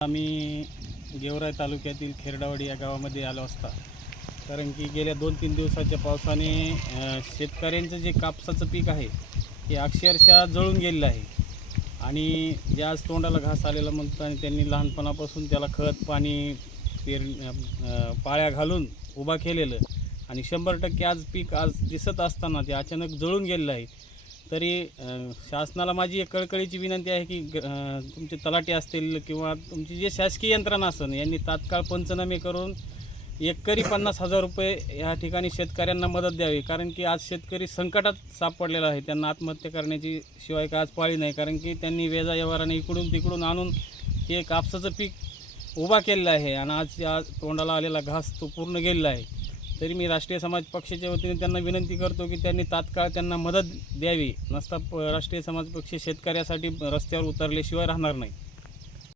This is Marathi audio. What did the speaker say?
आम्ही गेवराई तालुक्यातील खेरडावाडी या गावामध्ये आलो असता, कारण की गेल्या 2-3 दिवसाच्या पावसाने शेतकऱ्यांचं जे कापसाचं पीक आहे हे अक्षरशः जळून गेलेलं आहे. आणि जे आज तोंडाला घास आलेला म्हणतं आणि त्यांनी लहानपणापासून त्याला खत पाणी पाळ्या घालून उभा केलेलं आणि 100% आज पीक आज दिसत असताना ते अचानक जळून गेलेलं आहे. तरी शासनाला माझी एक कळकळीची विनंती आहे की तुमचे तलाठी असतील किंवा तुमची जे शासकीय यंत्रणा असेल यांनी तात्काळ पंचनामे करून एकरी 50,000 रुपये या ठिकाणी शेतकऱ्यांना मदत द्यावी. कारण की आज शेतकरी संकटात सापडलेला आहे. त्यांना आत्महत्या करण्याची शिवाय का आज पाळी नाही, कारण की त्यांनी वेजा व्यवहाराने इकडून तिकडून आणून हे कापसाचं पीक उभा केलेलं आहे आणि आज तोंडाला आलेला घास तो पूर्ण गेलेला आहे. तरी मी राष्ट्रीय समाज पक्षाच्या वतीने त्यांना विनंती करतो की त्यांनी तात्काळ त्यांना मदत द्यावी. नसता राष्ट्रीय समाज पक्ष शेतकऱ्यासाठी रस्त्यावर उतरल्याशिवाय राहणार नाही.